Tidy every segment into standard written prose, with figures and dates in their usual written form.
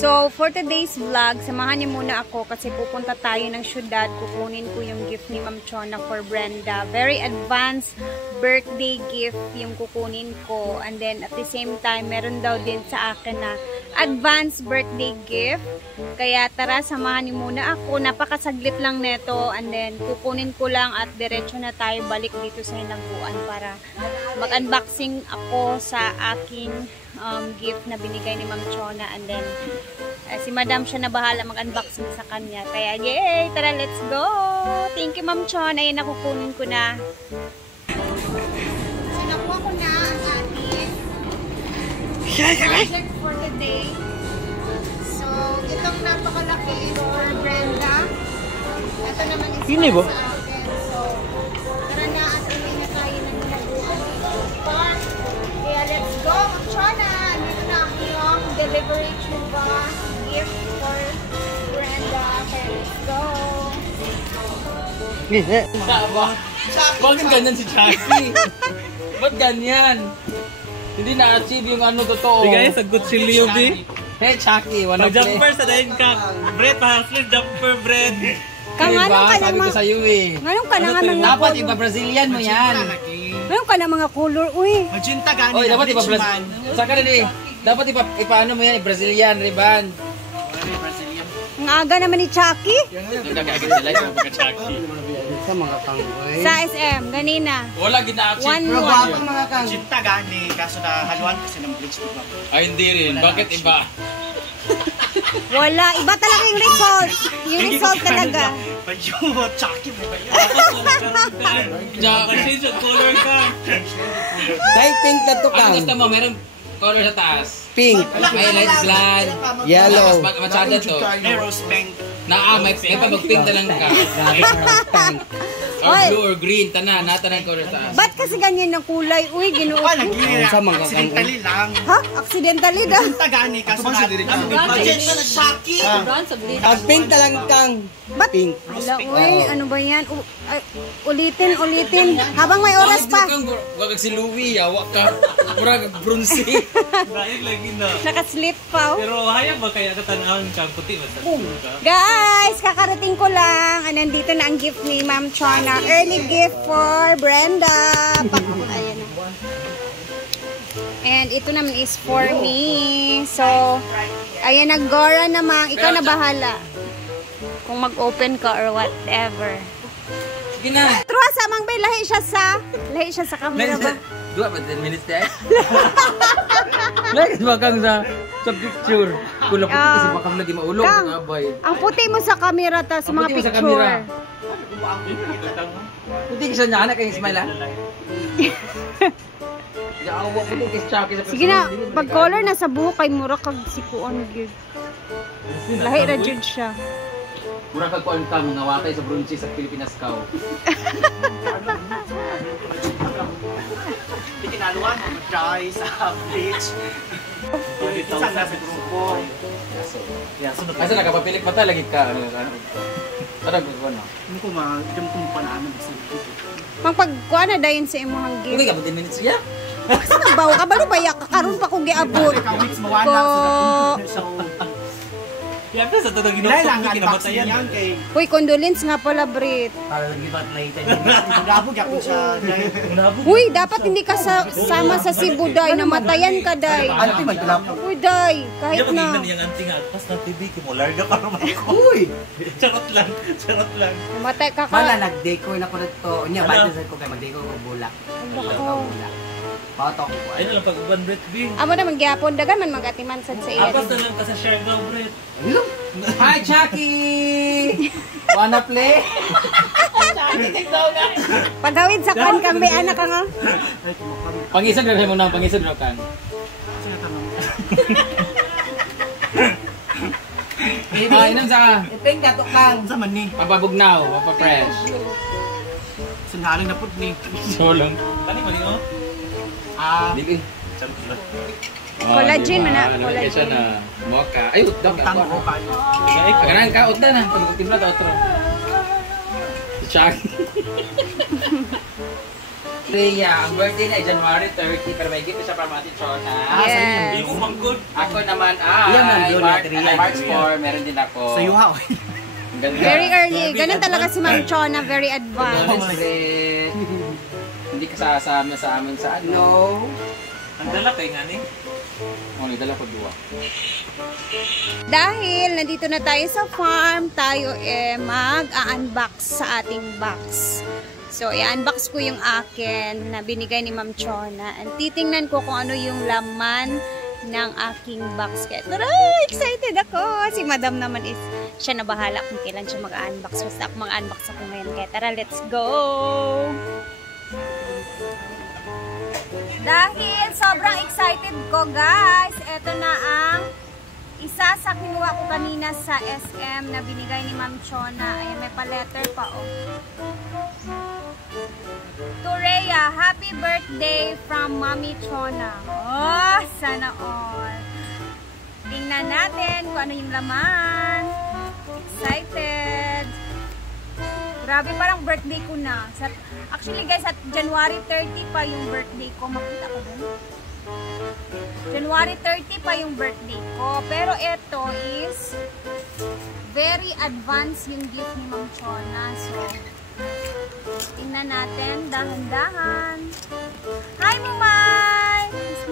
So, for today's vlog, samahan niyo muna ako kasi pupunta tayo ng syudad. Kukunin ko yung gift ni Ma'am Chona for Brenda. Very advanced birthday gift yung kukunin ko. And then, at the same time, meron daw din sa akin na advanced birthday gift. Kaya tara, samahan niyo muna ako. Napakasaglit lang neto. And then, kukunin ko lang at diretso na tayo balik dito sa Hinaguan para mag-unboxing ako sa aking gift na binigay ni Ma'am Chona. And then, si Madam siya na bahala mag-unboxing sa kanya. Kaya, yay! Tara, let's go! Thank you, Ma'am Chona. Ayan, nakukunin ko na. So, nakuha ko na ang ating project for today. So, itong napakalaki for Brenda. Ito naman is para sa akin. So, tara na at uwi na tayo ng Hinaguan Park. Kaya, let's go, Ma'am Chona! Andito na ang iyong delivery chuba gift for Brenda. Kaya, let's go! Bakit ganyan si Chucky? Ba't ganyan? Hindi na-achieve yung ano totoo. Di guys, sagot si Leo B. Hey Chucky, wanna play? Mag-jumper sa dahin ka. Brett, pa-haslit jumper, Brett. Kanganong ka sabi ko sa'yo eh. Nganong ka na nga mga Dapat iba Brazilian mo yan. Nganong ka na mga color, uy. Magenta gani. Oy, dapat iba Brazilian. Saka rin eh. Dapat ipaano mo yan, Brazilian, riban. Ang aga naman ni Chucky. Yung nag-agad sila yung pagka-Chucky. Sa mga kangoy. Sa SM, ganina. Wala gina-achieve. 1-1. Mga kangoy. Magenta gani. Kaso na haluan kasi ng bleach diba? Ay, hindi rin. Bakit iba? Wala. Iba talaga yung result. Yung result talaga. Medyo Chucky mo ba yun? Change yung color ka. Kahit pink na to Ang gusto mo, merong color sa taas. Pink. May light blonde. Yellow. Matsada to. May rose pink. May pag-pink na lang ka. Pink. Or Oy. blue or green. Nata ng color sa taas. Ba't kasi ganyan ng kulay? Uy, ginuot Ah, ko. nag-iira. Sa mga Accidentally lang. Ha? Accidentally daw. Magenta gani. Kaso na magenta na Chucky. Ang pink talang kang. Ba't? Pink. Ala, uy, ano ba yan? Ulitin. Habang may oras pa. Wag si Louie, yawa ka. Murag bronze. Dahil lagi na. Nakaslip pa. Pero hayang ba kaya katanahan ka puti? Guys, kakarating ko lang. Nandito na ang gift ni Ma'am Chona. Early gift for Brenda. Ayan na. And ito naman is for me. So, ayan na, Gora naman. Ikaw na bahala. Kung mag-open ka or whatever. Sige na. Trua sa mang bay, lahi siya sa camera ba? 2 ba 10 minutes tayo? Like ba kang sa picture? Kula puti kasi baka lagi maulog Kang, ng abay. ang puti mo sa camera ta sa mga Puti mo sa picture. camera. Puti ka siya niya, anak kayong smile ha? Yawa puti kay Chucky sa Sige na, pag color na sa buhok kay mura kag sikuan gyud. Lahi ra jud siya. Mura kag kuan ka mga watay sa bronze sa Pilipinas ka. Tinaluan. Mag-try sa bleach. Isang nasa grupo. Kasi nakapapilik mata lagi ka. Ano? Gusto na. Hindi ko panaanan sa grupo. Magpagkuan na dayon sa imong Okay gift. ka ba 10 minutes siya? Kasi nabaw ka balo baya ka karon pa ko giabot. Kawits mawala sa Yan na sa tatang Dahil lang ginagawa unboxing kinamatayan. yan kay Uy, condolence nga pala, Brit. Gabog yapon siya. Uy, dapat hindi ka sama sa Cebu, Day. Namatayan ka, Day. Ano man gulapo? Uy, Day. Kahit Hindi na. magiging niyang anting alpas na TV ko mo. Larga ka naman ko. Uy! Charot lang. Namatay ka Wala, ka. nag-deco na ko na to. Nya, Ano? bata sa ko kay mag-deco ko bulak. Ako. Pato ko. Ay na lang pag-uban Brett B. Amo na magyapon dagan man magatiman sad sa iya. Apas na lang ka sa Siargao Brett. Hi Chucky! Wanna play? Pagawid sa kan kang may anak ka nga. Pangisod na mo nang pangisod na kan. Inom sa Iping datok lang. Sa man ni. pababugnaw, mapa-fresh. Sinaling na pud ni. So lang. Kani mo niyo? Dili. Charot lang. Collagen man na, Collagen. collagen. Na mocha. Ay, utang ka. Tango ka. Paganan ka, utang na. Pagkutimpla ta otro. Si Chucky. Rhea, ang birthday na ay January 30, pero may gift siya para Ate Chona. Yes. Yung manggod. Ako naman Yan ang ay yun, March, Ate Rhea. March 4, meron din ako. Sa yuha. Ang ganda. Very early. Ganun talaga si Ma'am Chona, very advanced. Honestly, hindi kasasama sa amin sa ano. No. Ang dala kay nga ni. Oh, nidala ko duwa. Dahil nandito na tayo sa farm, tayo mag-unbox sa ating box. So, i-unbox ko yung akin na binigay ni Ma'am Chona. And titingnan ko kung ano yung laman ng aking box. Kaya tara, excited ako. Si Madam naman is, siya na bahala kung kailan siya mag-unbox. Basta ako mag-unbox ako ngayon. Kaya tara, let's go! Dahil sobrang excited ko, guys. Ito na ang isa sa kinuha ko kanina sa SM na binigay ni Ma'am Chona. Ayan, may pa-letter pa, oh. To Rhea, happy birthday from Mommy Chona. Oh, sana all. Tingnan natin kung ano yung laman. Excited. Grabe, parang birthday ko na. Actually guys, at January 30 pa yung birthday ko. Makita ko dun. January 30 pa yung birthday ko. Pero ito is very advanced yung gift ni Ma'am Chona. So, tingnan natin, dahan-dahan. Hi, Mumay! Is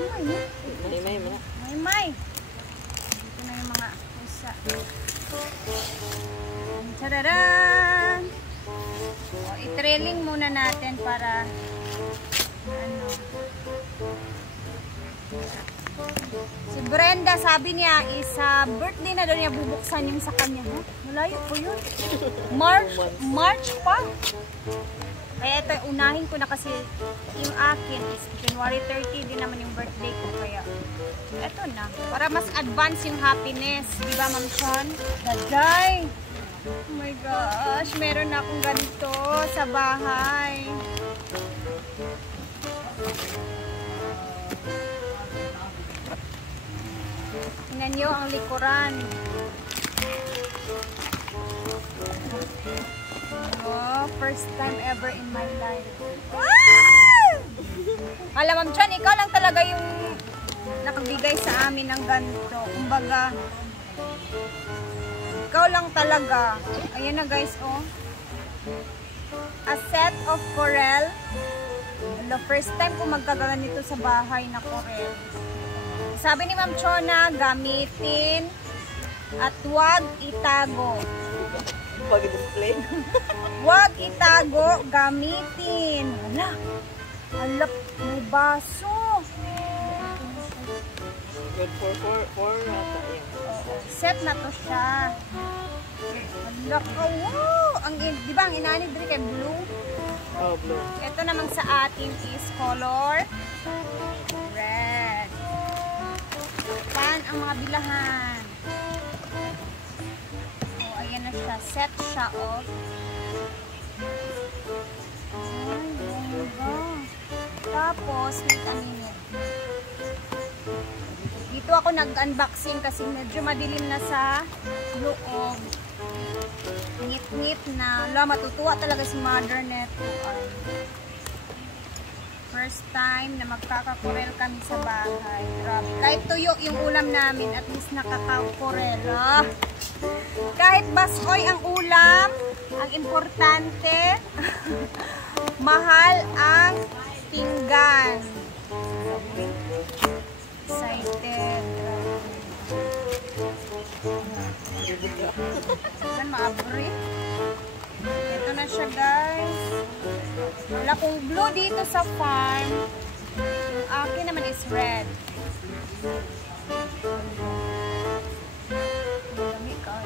Mumay mo? Mumay. Dito na yung mga pusa. Tararan! So, i-trailing muna natin para ano. Si Brenda, sabi niya, birthday na daw niya bubuksan yung sa kanya. Ha? Malayo po yun. March pa. Kaya ito, unahin ko na kasi yung akin is January 30 din naman yung birthday ko. Kaya, ito na. Para mas advance yung happiness. Diba, Ma'am Chon? Daday! Oh my gosh, meron na akong ganito sa bahay. Tingnan nyo ang likuran. Oh, first time ever in my life. Ah! Alam, Ma'am Chan, ikaw lang talaga yung nakabigay sa amin ng ganito. Kumbaga, ikaw lang talaga. Ayan na guys, oh. A set of coral. The first time ko magkaganito sa bahay na coral. Sabi ni Ma'am Chona, gamitin at huwag itago. Huwag i-display. Huwag itago, gamitin. Wala. Alap, may baso. Good for yata yan. Set na to siya. Hala ka, wow! Di ba ang inanid rin kay blue? Oh, blue. Ito naman sa atin is color red. Pan ang mga bilahan. Oh, ayan na siya. Set siya, oh. Ay, bongga. Tapos, wait a minute. Dito ako nag-unboxing kasi medyo madilim na sa loob. Ngit-ngit na. Wala, matutuwa talaga si mother neto. First time na magkakakurel kami sa bahay. Grabe. Kahit tuyo yung ulam namin, at least nakakakurel. Ah. Kahit basoy ang ulam, ang importante, mahal ang pinggan. Excited. Yan, maabri. Ito na siya, guys. Wala kong blue dito sa farm. Yung akin naman is red. Dami ka.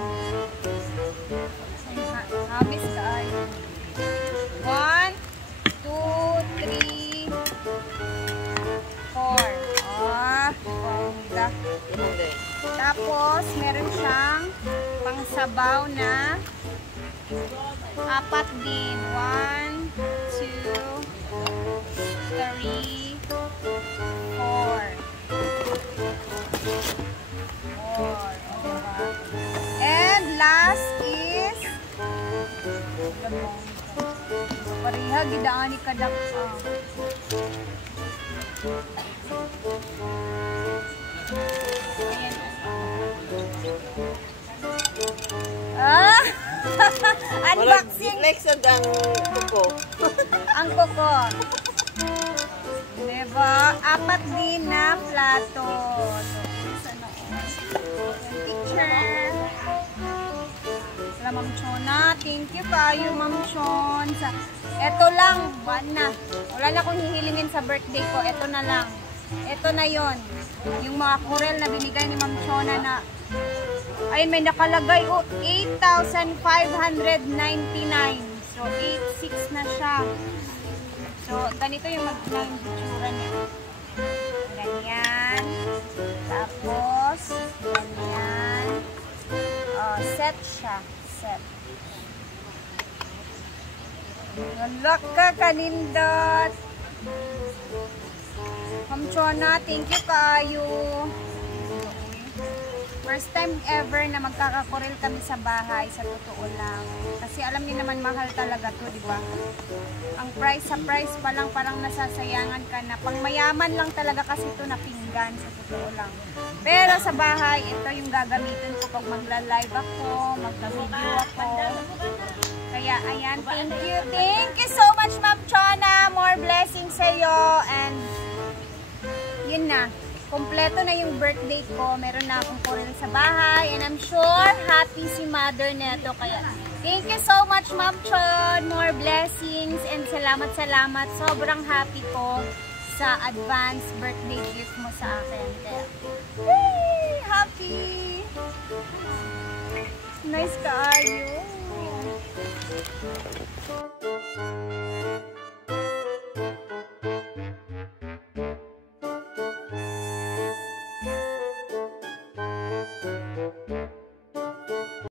Habis ka ay. 1, 2, 3, 4. Ah, bongga. Tapos, meron siyang pangsabaw na 4 din. 1, 2, 3, 4. And last is Diha, gidaan ni kadak. Ayan. Unboxing. Next ang kuko. Ang koko. Diba? 4 din na plato. Picture. Wala, Ma'am Chona. Thank you kayo, Ma'am Chon. Ito lang. Na. Wala na akong hihilingin sa birthday ko. Ito na lang. Ito na yon. Yung mga kurel na binigay ni Ma'am Chona na ay may nakalagay 8,599. So 8,600 na siya. So ganito yung mag-itsura niya. Ganyan. Tapos ganyan. Set siya. Set. Galak ka kanindot. Ma'am Chona, thank you kayo. First time ever na magkakakorel kami sa bahay, sa totoo lang. Kasi alam niyo naman, mahal talaga to, di ba? Ang price sa price pa lang, parang nasasayangan ka na. Pang mayaman lang talaga kasi to na pinggan, sa totoo lang. Pero sa bahay, ito yung gagamitin ko pag magla-live ako, magla-video ako. Kaya, ayan, thank you. Thank you so much, Ma'am Chona. More blessings sa'yo. And, yun na. Kompleto na yung birthday ko. Meron na akong korel sa bahay. And I'm sure happy si mother neto. Kaya thank you so much, Ma'am Chon. More blessings. And salamat. Sobrang happy ko sa advance birthday gift mo sa akin. Kaya, yay! Happy! Nice ka, are you?